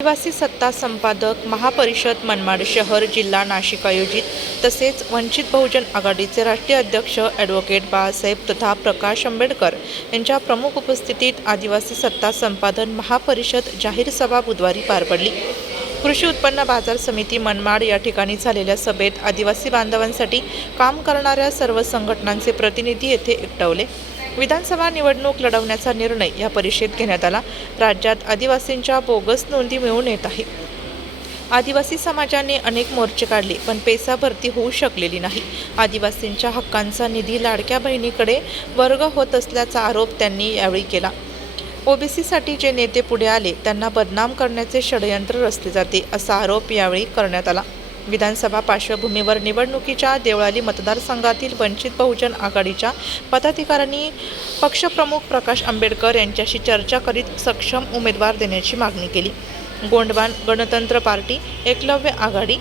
आदिवासी सत्ता संपादक महापरिषद मनमाड शहर जिल्हा नाशिक आयोजित तसेच वंचित बहुजन आघाडीचे राष्ट्रीय अध्यक्ष ॲडव्होकेट बाळासाहेब तथा प्रकाश आंबेडकर यांच्या प्रमुख उपस्थितीत आदिवासी सत्ता संपादन महापरिषद जाहीर सभा बुधवारी पार पडली। कृषी उत्पन्न बाजार समिती मनमाड या ठिकाणी झालेल्या सभेत आदिवासी बांधवांसाठी काम करणाऱ्या सर्व संघटनांचे प्रतिनिधी येथे एकवटले। विधानसभा निवडणूक लढवण्याचा निर्णय या परिषदेत घेण्यात आला। राज्यात आदिवासींच्या बोगस नोंदी मिळून येत आहे। आदिवासी समाजाने अनेक मोर्चे काढले पण पेसा भरती होऊ शकलेली नाही। आदिवासींच्या हक्कांचा निधी लाडक्या बहिणीकडे वर्ग होत असल्याचा आरोप त्यांनी यावेळी केला। ओबीसीसाठी जे नेते पुढे आले त्यांना बदनाम करण्याचे षडयंत्र रचले जाते असा आरोप यावेळी करण्यात आला। विधानसभा पार्श्वभूमीवर निवडणुकीच्या देवळाली मतदारसंघातील वंचित बहुजन आघाडीच्या पदाधिकाऱ्यांनी पक्षप्रमुख प्रकाश आंबेडकर यांच्याशी चर्चा करीत सक्षम उमेदवार देण्याची मागणी केली। गोंडवान गणतंत्र पार्टी, एकलव्य आघाडी,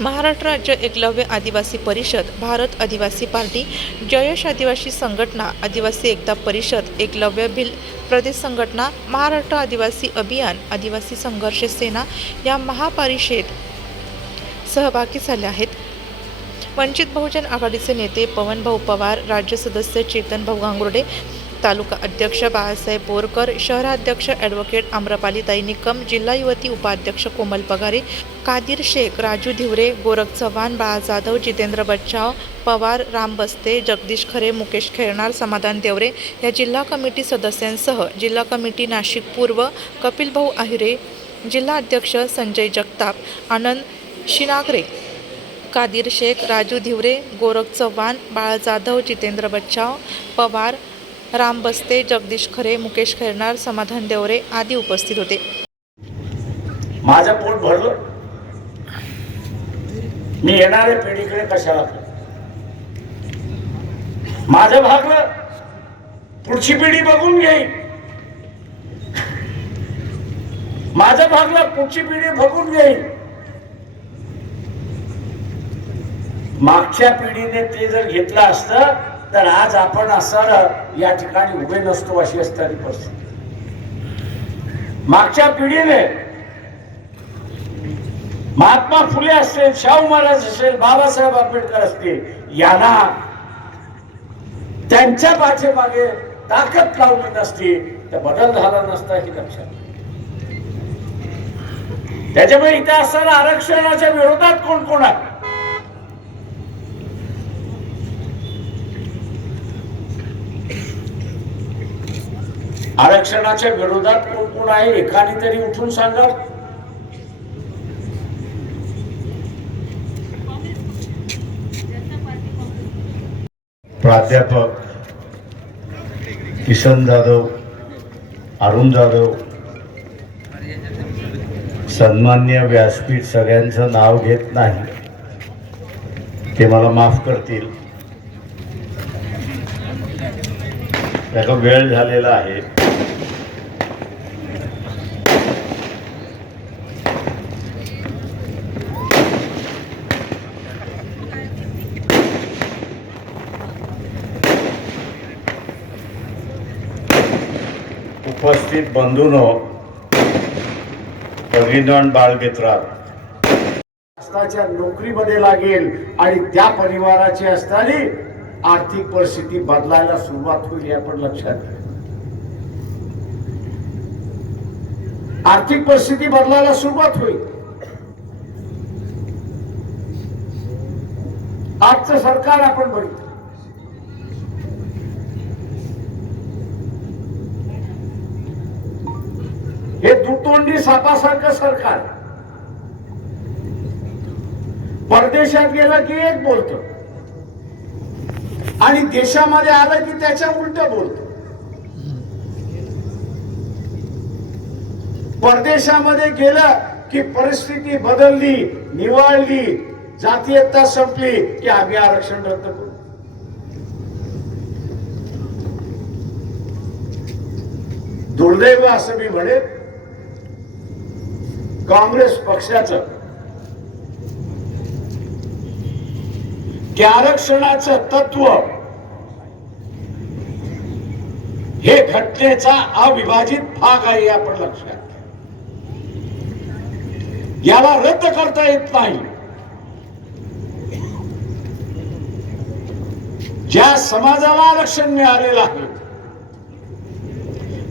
महाराष्ट्र राज्य एकलव्य आदिवासी परिषद, भारत आदिवासी पार्टी, जयश आदिवासी संघटना, आदिवासी एकता परिषद, एकलव्य भिल प्रदेश संघटना, महाराष्ट्र आदिवासी अभियान, आदिवासी संघर्ष सेना या महापरिषदेत सहभागी झाले आहेत। वंचित बहुजन आघाडीचे नेते पवन भाऊ पवार, राज्य सदस्य चेतन भाऊ गांगुर्डे, तालुका अध्यक्ष बाळासाहेब बोरकर, शहराध्यक्ष ॲडव्होकेट आम्रपालीताई निकम, जिल्हा युवती उपाध्यक्ष कोमल पगारे, कादिर शेख, राजू धिवरे, गोरख चव्हाण, बाळा जाधव, जितेंद्र बच्चाव, पवार, राम बस्ते, जगदीश खरे, मुकेश खेरणार, समाधान देवरे या जिल्हा कमिटी सदस्यांसह जिल्हा कमिटी नाशिक पूर्व कपिल भाऊ आहिरे, जिल्हा अध्यक्ष संजय जगताप, आनंद शिनागरे, कादिर शेख, राजू धिवरे, गोरख चव्हाण, बाळा जाधव, जितेंद्र बच्चाव, पवार, राम बस्ते, जगदीश खरे, मुकेश खेरणार, समाधान देवरे आदी उपस्थित होते। माझं पोट भरलं, मी येणाऱ्या पिढीकडे कशाला माझं भागलं, पुढची पिढी बघून घेईल। माझं भागलं, पुढची पिढी बघून घेईल। मागच्या पिढीने ते जर घेतलं असतं तर आज आपण असं या ठिकाणी उभे नसतो अशी असणारी परिस्थिती। मागच्या पिढीने महात्मा फुले असतील, शाहू महाराज असेल, बाबासाहेब आंबेडकर असतील, यांना त्यांच्या पाठीमागे ताकद लावली नसती तर बदल झाला नसता ही लक्षात। त्याच्यामुळे इथे असताना आरक्षणाच्या विरोधात कोण कोण आहे? आरक्षणाच्या विरोधात कोण कोण आहे एकाने तरी उठून सांगा। प्राध्यापक किसन जाधव, अरुण जाधव, सन्मान्य व्यासपीठ सगळ्यांचं नाव घेत नाही, ते मला माफ करतील। त्याचा वेळ झालेला आहे। उपस्थित बंधूंनो, भगिनीवान बाळमित्रात, नोकरीमध्ये लागेल आणि त्या परिवाराची असणारी आर्थिक परिस्थिती बदलायला सुरुवात होईल, आपण लक्षात घ्या। आर्थिक परिस्थिती बदलायला सुरुवात होईल। आजचं सरकार आपण बघितलं, हे दुतोंडी सापासारखं सरकार, परदेशात गेलं की एक बोलतो आणि देशामध्ये आलं की त्याच्या उलट बोलतो। परदेशामध्ये गेलं की परिस्थिती बदलली, निवळली, जातीयता संपली की आम्ही आरक्षण रद्द करू। दुर्दैव असं मी म्हणेन, काँग्रेस पक्षाचं की आरक्षणाचं तत्व हे घटनेचा अविभाजित भाग आहे, आपण लक्षात घ्या। याला रद्द करता येत नाही. ज्या समाजाला आरक्षण मिळालेलं आहे,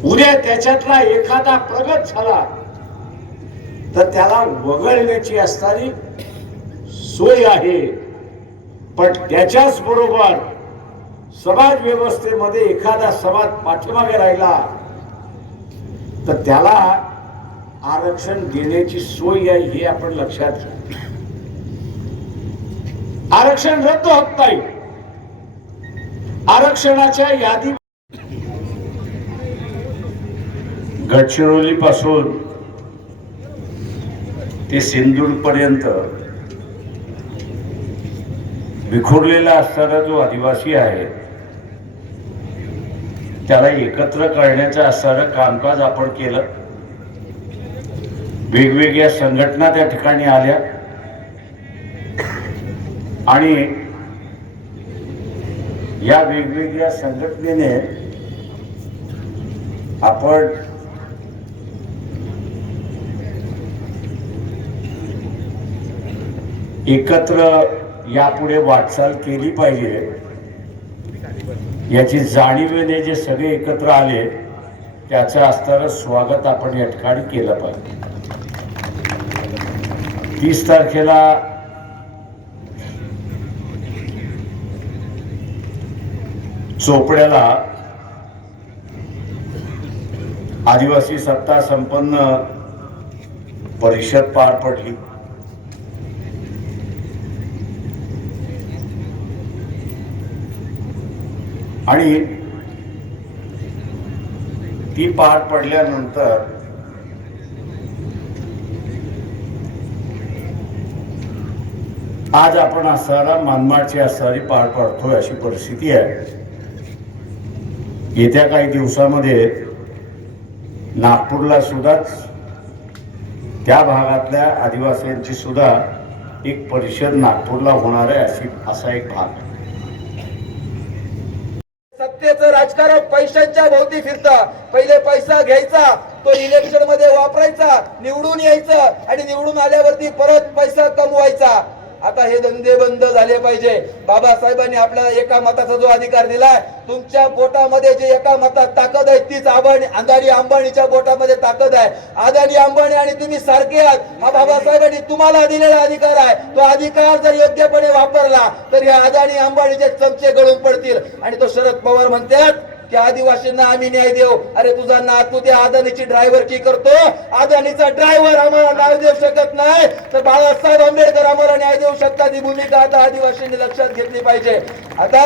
उद्या त्याच्यातला एखादा प्रगत झाला तर त्याला वगळण्याची असणारी सोय आहे. पण त्याच्याच बरोबर समाज व्यवस्थेमध्ये एखादा समाज पाठीमागे राहिला तर त्याला आरक्षण देण्याची सोय आहे हे आपण लक्षात घ्या. आरक्षण रद्द होत नाही. आरक्षणाच्या यादी गडचिरोली पासून ते सिंधूर पर्यंत विखुरलेला असणारा जो आदिवासी आहे त्याला एकत्र करण्याचं असणारं कामकाज आपण केलं. वेगवेगळ्या संघटना त्या ठिकाणी आल्या आणि या वेगवेगळ्या संघटनेने आपण एकत्र यापुढे वाटचाल केली पाहिजे याची जाणीवेने जे सगळे एकत्र आले त्याचं असणारं स्वागत आपण या ठिकाणी केलं पाहिजे. 30 तारखेला चोपड्याला आदिवासी सत्ता संपन्न परिषद पार पडली. आणि ती पार पडल्यानंतर आज आपण असणारा मनमाडची असणारी पार पाडतोय अशी परिस्थिती आहे. येत्या काही दिवसामध्ये नागपूरला सुद्धाच त्या भागातल्या आदिवासींची सुद्धा एक परिषद नागपूरला होणार आहे असा एक भाग आहे. सत्तेचं राजकारण पैशांच्या भोवती फिरतं. पहिले पैसा घ्यायचा, तो इलेक्शन मध्ये वापरायचा, निवडून यायचं आणि निवडून आल्यावरती परत पैसा कमवायचा. आता हे धंदे बंद झाले पाहिजे. बाबासाहेबांनी आपल्याला एका मताचा जो अधिकार दिलाय, तुमच्या पोटामध्ये जे एका मतात ताकद आहे तीच अदानी अंबानीच्या पोटामध्ये ताकद आहे. अदानी अंबानी आणि तुम्ही सारखे आहात. हा बाबासाहेबांनी तुम्हाला दिलेला अधिकार आहे. तो अधिकार जर योग्यपणे वापरला तर या अदानी अंबानीचे चमचे गळून पडतील. आणि तो शरद पवार म्हणतात की आदिवासींना आम्ही न्याय देऊ. अरे तुझा नातू त्या अदानीची ड्रायव्हरकी करतो. अदानीचा ड्रायव्हर आम्हाला न्याय देऊ शकत नाही तर बाळासाहेब आंबेडकर आम्हाला न्याय देऊ शकतात. ही भूमिका आता आदिवासींनी लक्षात घेतली पाहिजे. आता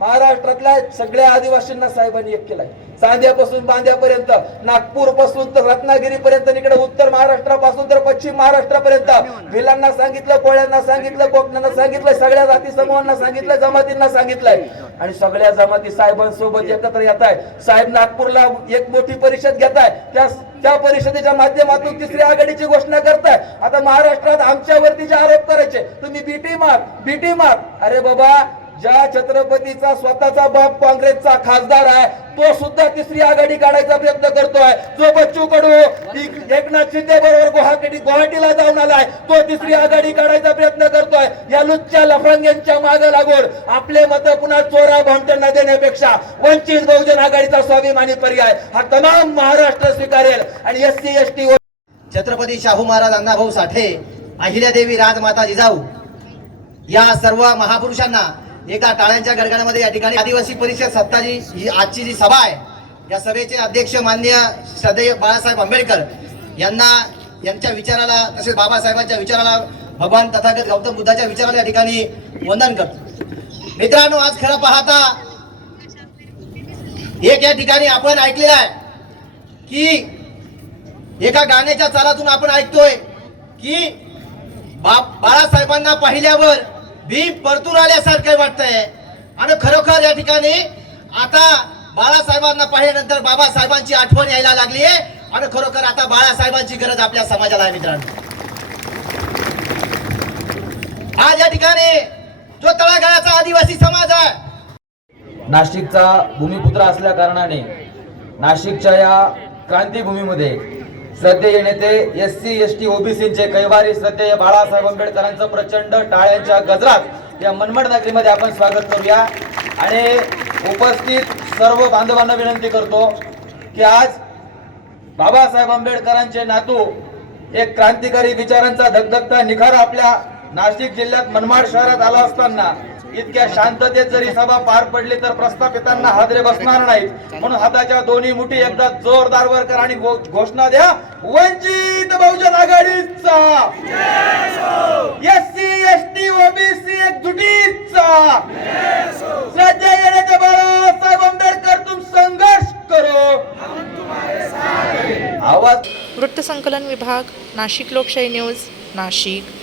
महाराष्ट्रातल्या सगळ्या आदिवासींना साहेबांनी एक केलाय. चांद्यापासून बांद्यापर्यंत, नागपूर पासून तर रत्नागिरीपर्यंत, इकडे उत्तर महाराष्ट्रापासून तर पश्चिम महाराष्ट्रापर्यंत भिलांना सांगितलं, कोळ्यांना सांगितलं, कोकणांना सांगितलं, सगळ्या जाती समूहांना सांगितलं, जमातींना सांगितलंय. आणि सगळ्या जमाती साहेबांसोबत एकत्र येत आहे. साहेब नागपूरला एक मोठी परिषद घेत आहे. त्या परिषदेच्या माध्यमातून तिसरी आघाडीची घोषणा करताय. आता महाराष्ट्रात आमच्यावरती जे आरोप करायचे, तुम्ही बीटी मार. अरे बाबा, ज्या छत्रपतीचा स्वतःचा बाप काँग्रेसचा खासदार आहे तो सुद्धा तिसरी आघाडी काढायचा प्रयत्न करतोय. जो बच्चू कडू एकनाथ शिंदे बरोबर गुवाहाटीला जाऊन आलाय तो तिसरी आघाडी काढायचा प्रयत्न करतोय. या लुच्च्या लफंग्यांच्या मागे लागून आपले मत पुन्हा चोरा भामट्यांना देण्यापेक्षा वंचित बहुजन आघाडीचा स्वाभिमानी पर्याय हा तमाम महाराष्ट्र स्वीकारेल. आणि SC ST छत्रपती शाहू महाराज अण्णाभाऊ साठे, अहिल्यादेवी राजमाता जिजाऊ या सर्व महापुरुषांना एकदा टाळ्यांच्या गडगडामध्ये या ठिकाणी आदिवासी परिषद सत्ताजी ही आजची जी सभा आहे या सभेचे अध्यक्ष माननीय श्रद्धेय बाळासाहेब आंबेडकर यांच्या विचाराला, तसेच बाबासाहेबांच्या विचाराला, भगवान तथागत गौतम बुद्धाच्या विचाराला या ठिकाणी वंदन करतो. मित्रांनो, आज खरं पाहता एक या ठिकाणी आपण ऐकलेलं आहे की एका गाण्याच्या चालातून आपण ऐकतोय की बाळासाहेबांना पाहिल्यावर भीम परतून आल्यासारखं वाटतंय. आणि खरोखर या ठिकाणी आता बाळासाहेबांना पाहिल्यानंतर बाबासाहेबांची आठवण यायला लागली आहे. आणि खरोखर आता बाळासाहेबांची गरज आपल्या समाजाला आहे. मित्रांनो, आज या ठिकाणी जो तळागाळाचा आदिवासी समाज आहे, नाशिकचा भूमिपुत्र असल्या कारणाने नाशिकच्या या क्रांतीभूमीमध्ये श्रद्धेय नेते SC ST ओबीसीचे कैवारी श्रद्धेय बाळासाहेब आंबेडकरांचं प्रचंड टाळ्यांच्या गजरात या मनमाड नगरीमध्ये आपण स्वागत करूया आणि उपस्थित सर्व बांधवांना विनंती करतो की आज बाबासाहेब आंबेडकरांचे नातू एक क्रांतिकारी विचारांचा धगधगता निखारा आपल्या नाशिक जिल्ह्यात मनमाड शहरात आला असताना इतक्या शांततेत जरी सभा पार पडली तर प्रस्थापितांना हादरे बसणार नाहीत म्हणून हाताच्या दोन्ही मुठी एकदा जोरदार वर करा आणि घोषणा द्या, वंचित बहुजन आघाडीचा SC ST OBC एकजुटीचा श्रद्धेय नेते बाळासाहेब आंबेडकर तुम संघर्ष करो. आवाज वृत्तसंकलन विभाग, नाशिक लोकशाही न्यूज, नाशिक.